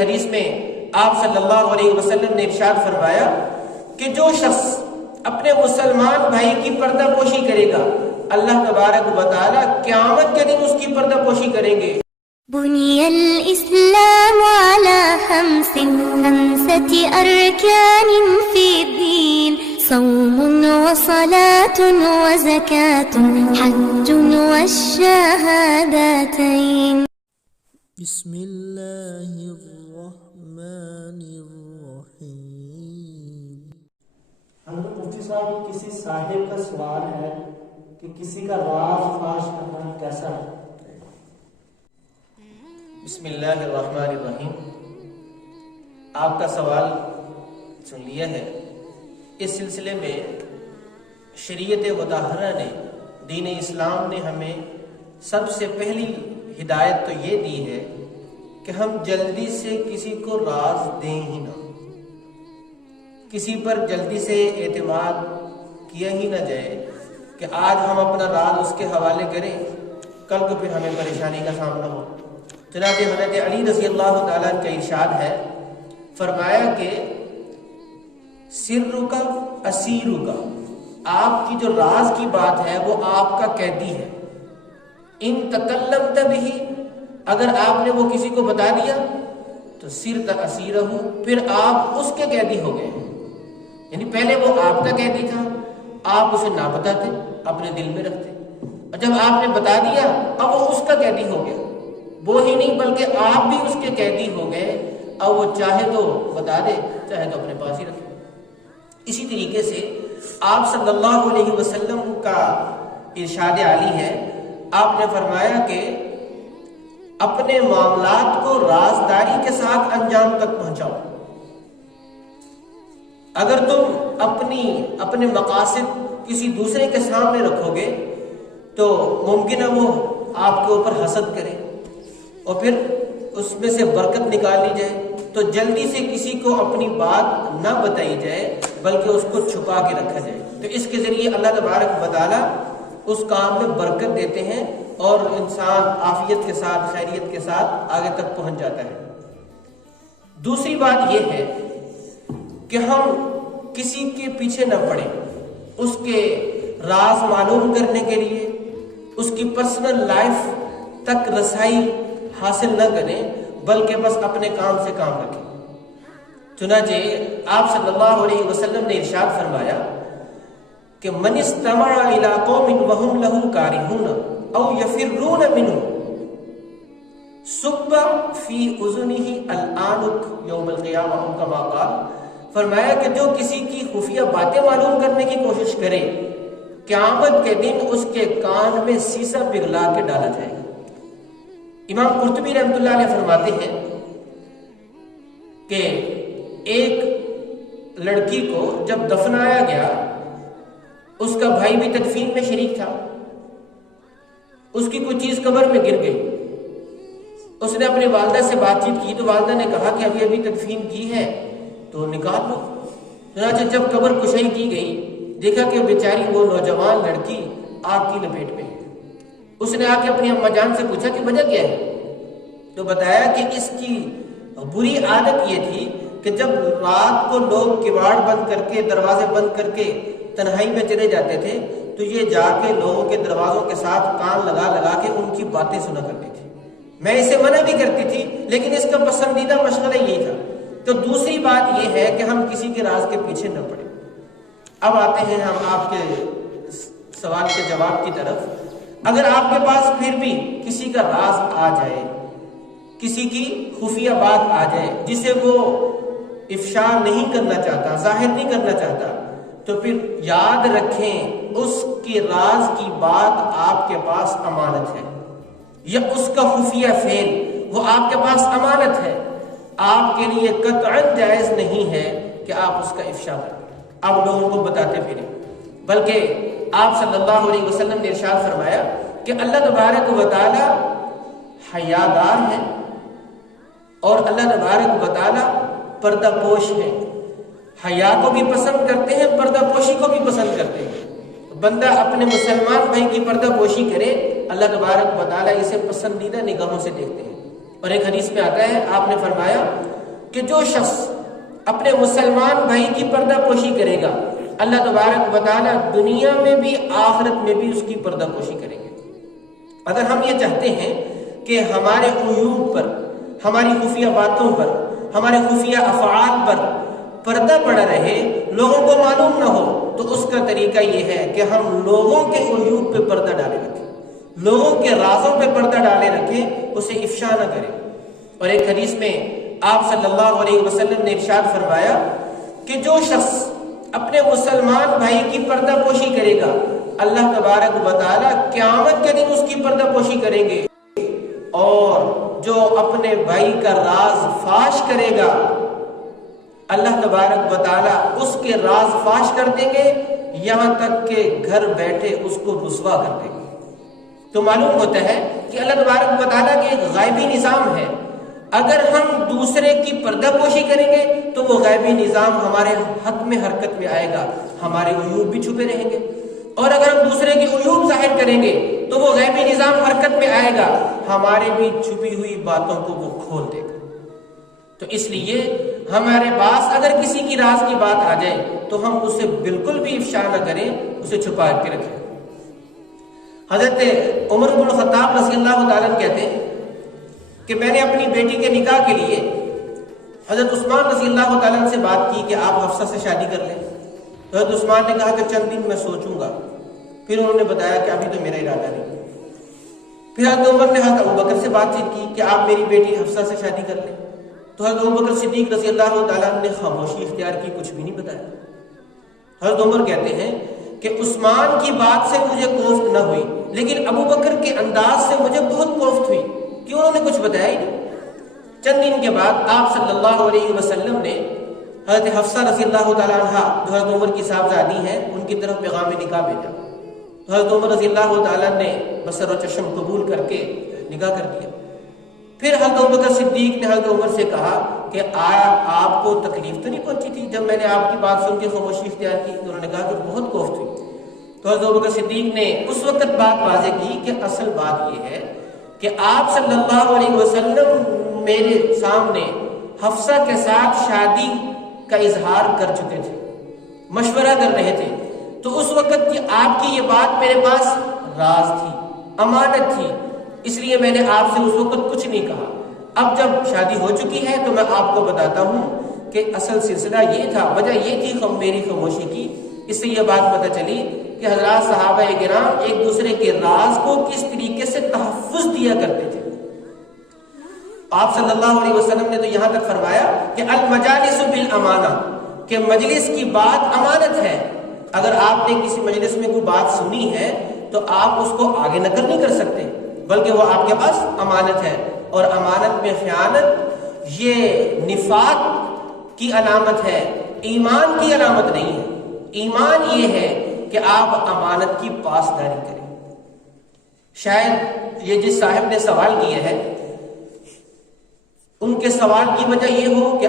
ایک حدیث میں آپ صلی اللہ علیہ وسلم نے ارشاد فرمایا کہ جو شخص اپنے مسلمان بھائی کی پردہ پوشی کرے گا اللہ تبارک و تعالی قیامت کے دن اس کی پردہ پوشی کریں گے۔ بني الإسلام على خمسة أركان في الدين صوم وصلاة وزكاة حج والشهادتين۔ بسم اللہ الرحمن الرحیم۔ حضرت مفتی صاحب، کسی صاحب کا سوال ہے کہ کسی کا راز فاش کرنا کیسا ہے؟ بسم اللہ الرحمن الرحیم۔ آپ کا سوال سن لیا ہے۔ اس سلسلے میں شریعت مطہرہ نے، دین اسلام نے ہمیں سب سے پہلی ہدایت تو یہ دی ہے کہ ہم جلدی سے کسی کو راز دیں ہی نہ، کسی پر جلدی سے اعتماد کیا ہی نہ جائے کہ آج ہم اپنا راز اس کے حوالے کریں، کل کو پھر ہمیں پریشانی کا سامنا ہو۔ چنانچہ حضرت علی رضی اللہ تعالیٰ عنہ کا ارشاد ہے، فرمایا کہ سرک اسیرک، آپ کی جو راز کی بات ہے وہ آپ کا قیدی ہے۔ ان تکلمت بہ، اگر آپ نے وہ کسی کو بتا دیا تو صرت اسیرہ، پھر آپ اس کے قیدی ہو گئے۔ یعنی پہلے وہ آپ کا قیدی تھا، آپ اسے نہ بتاتے، اپنے دل میں رکھتے، اور جب آپ نے بتا دیا اب وہ اس کا قیدی ہو گیا۔ وہ ہی نہیں بلکہ آپ بھی اس کے قیدی ہو گئے، اب وہ چاہے تو بتا دے، چاہے تو اپنے پاس ہی رکھے۔ اسی طریقے سے آپ صلی اللہ علیہ وسلم کا ارشاد عالی ہے، آپ نے فرمایا کہ اپنے معاملات کو رازداری کے ساتھ انجام تک پہنچاؤ۔ اگر تم اپنے مقاصد کسی دوسرے کے سامنے رکھو گے تو ممکن ہے وہ آپ کے اوپر حسد کرے اور پھر اس میں سے برکت نکال لی جائے۔ تو جلدی سے کسی کو اپنی بات نہ بتائی جائے بلکہ اس کو چھپا کے رکھا جائے، تو اس کے ذریعے اللہ تبارک و تعالی اس کام میں برکت دیتے ہیں اور انسان عافیت کے ساتھ، خیریت کے ساتھ آگے تک پہنچ جاتا ہے۔ دوسری بات یہ ہے کہ ہم کسی کے پیچھے نہ پڑیں، اس کے راز معلوم کرنے کے لیے اس کی پرسنل لائف تک رسائی حاصل نہ کریں بلکہ بس اپنے کام سے کام رکھیں۔ چنانچہ آپ صلی اللہ علیہ وسلم نے ارشاد فرمایا کہ من استمع الی قوم وهم له کارہون او یفرون منه صب فی اذنہ العنق یوم القیامہ، کما قال، فرمایا کہ جو کسی کی خفیہ باتیں معلوم کرنے کی کوشش کرے قیامت کے دن اس کے کان میں سیسا پگھلا کے ڈالا جائے گا۔ امام قرطبی رحمۃ اللہ علیہ فرماتے ہیں کہ ایک لڑکی کو جب دفنایا گیا، اس کا بھائی بھی تدفین میں شریک تھا، اس کی کوئی چیز قبر میں گر گئی، اس نے اپنی والدہ سے بات چیت کی تو والدہ نے کہا کہ ابھی تدفین کی ہے تو نکال لو۔ چنانچہ جب قبر کشائی کی گئی، دیکھا کہ بیچاری وہ نوجوان لڑکی آگ کی لپیٹ میں ہے۔ اس نے آ کے اپنی اماں جان سے پوچھا کہ وجہ کیا ہے، تو بتایا کہ اس کی بری عادت یہ تھی کہ جب رات کو لوگ کواڑ بند کر کے، دروازے بند کر کے تنہائی میں چلے جاتے تھے تو یہ جا کے لوگوں کے دروازوں کے ساتھ کان لگا لگا کے ان کی باتیں سنا کرتی تھی۔ میں اسے منع بھی کرتی تھی لیکن اس کا پسندیدہ مشغلہ یہی تھا۔ تو دوسری بات یہ ہے کہ ہم کسی کے راز کے پیچھے نہ پڑیں۔ اب آتے ہیں ہم آپ کے سوال کے جواب کی طرف۔ اگر آپ کے پاس پھر بھی کسی کا راز آ جائے، کسی کی خفیہ بات آ جائے جسے وہ افشا نہیں کرنا چاہتا، ظاہر نہیں کرنا چاہتا، تو پھر یاد رکھیں اس کے راز کی بات آپ کے پاس امانت ہے، یا اس کا خفیہ فعل وہ آپ کے پاس امانت ہے، آپ کے لیے قطعاً جائز نہیں ہے کہ آپ اس کا افشا کریں، آپ لوگوں کو بتاتے پھریں، بلکہ آپ صلی اللہ علیہ وسلم نے ارشاد فرمایا کہ اللہ تبارک و تعالی حیادار ہے اور اللہ تبارک و تعالی پردہ پوش ہے۔ حیا کو بھی پسند کرتے ہیں، پردہ پوشی کو بھی پسند کرتے ہیں۔ بندہ اپنے مسلمان بھائی کی پردہ پوشی کرے، اللہ تبارک و تعالی اسے پسندیدہ نگاہوں سے دیکھتے ہیں۔ اور ایک حدیث میں آتا ہے، آپ نے فرمایا کہ جو شخص اپنے مسلمان بھائی کی پردہ پوشی کرے گا اللہ تبارک و تعالیٰ دنیا میں بھی آخرت میں بھی اس کی پردہ پوشی کریں گے۔ اگر ہم یہ چاہتے ہیں کہ ہمارے عیوب پر، ہماری خفیہ باتوں پر، ہمارے خفیہ افعال پر پردہ پڑا رہے، لوگوں کو معلوم نہ ہو، تو اس کا طریقہ یہ ہے کہ ہم لوگوں کے عیوب پہ پردہ ڈالے رکھیں، لوگوں کے رازوں پہ پردہ ڈالے رکھیں، اسے افشا نہ کریں۔ اور ایک حدیث میں آپ صلی اللہ علیہ وسلم نے ارشاد فرمایا کہ جو شخص اپنے مسلمان بھائی کی پردہ پوشی کرے گا اللہ تبارک و تعالیٰ قیامت کے دن اس کی پردہ پوشی کریں گے، اور جو اپنے بھائی کا راز فاش کرے گا اللہ تبارک و تعالیٰ اس کے راز فاش کر دیں گے، یہاں تک کہ گھر بیٹھے اس کو رسوا کر دیں گے۔ تو معلوم ہوتا ہے کہ اللہ تبارک و تعالیٰ کے ایک غیبی نظام ہے، اگر ہم دوسرے کی پردہ پوشی کریں گے تو وہ غیبی نظام ہمارے حق میں حرکت میں آئے گا، ہمارے عیوب بھی چھپے رہیں گے، اور اگر ہم دوسرے کے عیوب ظاہر کریں گے تو وہ غیبی نظام حرکت میں آئے گا، ہمارے بھی چھپی ہوئی باتوں کو وہ کھول دے گا۔ تو اس لیے ہمارے پاس اگر کسی کی راز کی بات آ جائے تو ہم اسے بالکل بھی افشا نہ کریں، اسے چھپا کے رکھیں۔ حضرت عمر بن الخطاب رضی اللہ تعالیٰ عنہ کہتے ہیں کہ میں نے اپنی بیٹی کے نکاح کے لیے حضرت عثمان رضی اللہ تعالیٰ عنہ سے بات کی کہ آپ حفصہ سے شادی کر لیں۔ حضرت عثمان نے کہا کہ چند دن میں سوچوں گا، پھر انہوں نے بتایا کہ ابھی تو میرا ارادہ نہیں۔ پھر حضرت عمر نے حضرت ابوبکر سے بات چیت کی کہ آپ میری بیٹی حفصہ سے شادی کر لیں، تو حضرت ابوبکر صدیق رضی اللہ تعالیٰ عنہ نے خاموشی اختیار کی، کچھ بھی نہیں بتایا۔ حضرت عمر کہتے ہیں کہ عثمان کی بات سے مجھے کوفت نہ ہوئی، لیکن ابوبکر کے انداز سے مجھے بہت کوفت ہوئی کہ انہوں نے کچھ بتایا ہی نہیں۔ چند دن کے بعد آپ صلی اللہ علیہ وسلم نے حضرت حفصہ رضی اللہ تعالیٰ عنہ جو حضرت عمر کی صاحبزادی ہیں ان کی طرف پیغام نکاح بھیجا، تو حضرت عمر رضی اللہ تعالیٰ نے بصر و چشم قبول کر کے نکاح کر دیا۔ پھر حضرت ابوبکر صدیق نے حضرت عمر سے کہا کہ آیا آپ کو تکلیف تو نہیں پہنچی تھی جب میں نے آپ کی بات سن کے خاموشی اختیار کی؟ تو انہوں نے کہا کہ بہت کوفت ہوئی۔ تو حضرت ابوبکر صدیق نے اس وقت بات واضح کی کہ اصل بات یہ ہے کہ آپ صلی اللہ علیہ وسلم میرے سامنے حفصہ کے ساتھ شادی کا اظہار کر چکے تھے، مشورہ کر رہے تھے، تو اس وقت آپ کی یہ بات میرے پاس راز تھی، امانت تھی، اس لیے میں نے آپ سے اس وقت کچھ نہیں کہا۔ اب جب شادی ہو چکی ہے تو میں آپ کو بتاتا ہوں کہ اصل سلسلہ یہ تھا، وجہ یہ تھی میری خاموشی کی۔ اس سے یہ بات پتہ چلی کہ حضرات صحابہ کرام ایک دوسرے کے راز کو کس طریقے سے تحفظ دیا کرتے تھے۔ آپ صلی اللہ علیہ وسلم نے تو یہاں تک فرمایا کہ المجالس بالامانہ، کہ مجلس کی بات امانت ہے۔ اگر آپ نے کسی مجلس میں کوئی بات سنی ہے تو آپ اس کو آگے نقل نہیں کر سکتے، بلکہ وہ آپ کے پاس امانت ہے، اور امانت میں خیانت یہ نفاق کی علامت ہے، ایمان کی علامت نہیں ہے۔ ایمان یہ ہے کہ آپ امانت کی پاسداری کریں۔ شاید یہ جس صاحب نے سوال کیا ہے ان کے سوال کی وجہ یہ ہو کہ